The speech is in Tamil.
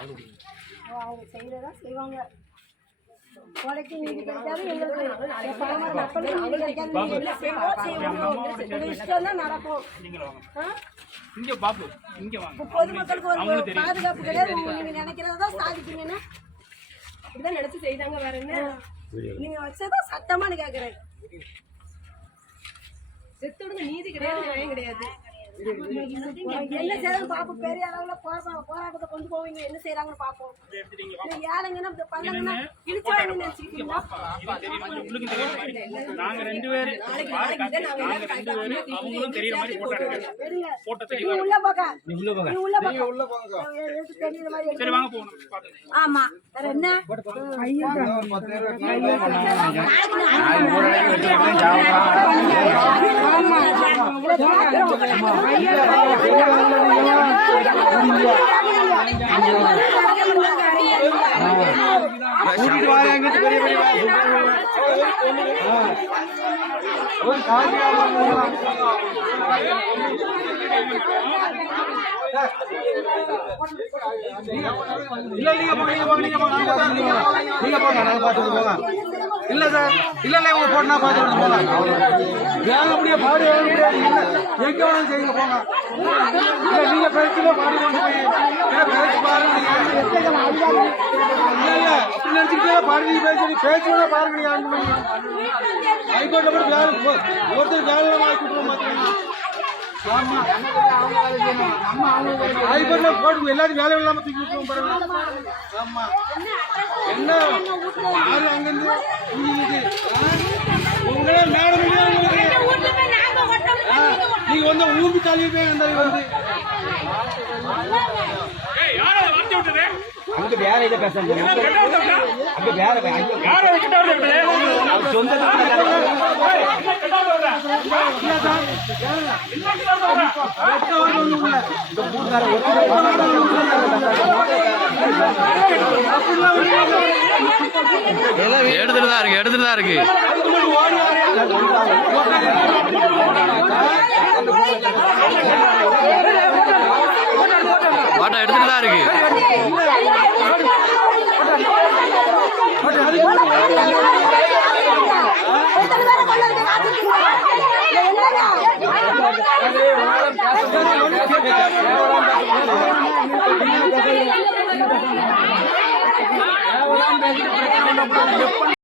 அவங்க செய்யறதா செய்வாங்க. கொலைக்கு நீதி கிடைக்காது, எங்களுக்கு பணமாக நப்பலுக்கு நீதி கிடைக்காது. இஷ்டம் தான் நடக்கும். பொதுமக்களுக்கு ஒரு பாதுகாப்பு கிடையாது. நீங்க நினைக்கிறதான் சாதிப்பீங்கன்னா இப்படிதான் நினைச்சு செய்தாங்க. வேற என்ன நீங்க வச்சதான் சட்டமானு கேக்குறேன். செத்தோட நீதி கிடையாது, கிடையாது. என்ன செய்யறாங்க பாப்போம். பெரிய அளவுல போராட்டத்தை கொண்டு போவீங்க, என்ன செய்யறாங்கன்னு பாப்போம். ஏழைங்கன்னா பண்ணாங்கன்னா இழிச்சாங்க நினைச்சுக்கிட்டீங்களா? உள்ள போக ஆமா வேற என்ன இல்ல சார் இல்ல உங்க போட்டா பாத்து போங்க. அப்படியே பாடு எங்க வேணாலும் செய்யுங்க போங்க. நீங்க பேச்சுல பாடி கொண்டு போய் பேச்சு பாருங்க. இல்ல அப்படி நினைச்சுக்கிட்டே பாடி பேச்சு பாருங்க. ஹைகோர்ட்ல கூட வேலை ஒருத்தர் வேலை வாங்கி கொடுக்க ஹைகோர்ட்ல போட்டு எல்லாரும் வேலை இல்லாம தூக்கி விட்டுருவோம் பாருங்க. ஆமா என்ன யாரு அங்கிருந்து உங்களே மேடம் நீங்க வந்து ஊருக்கு தள்ளி போய் அந்த வந்து அங்க வேற இதை பேச அங்க வேற சொந்த எடுத்துட்டுதான் இருக்கு பாட்டா எடுத்துட்டுதான் இருக்கு.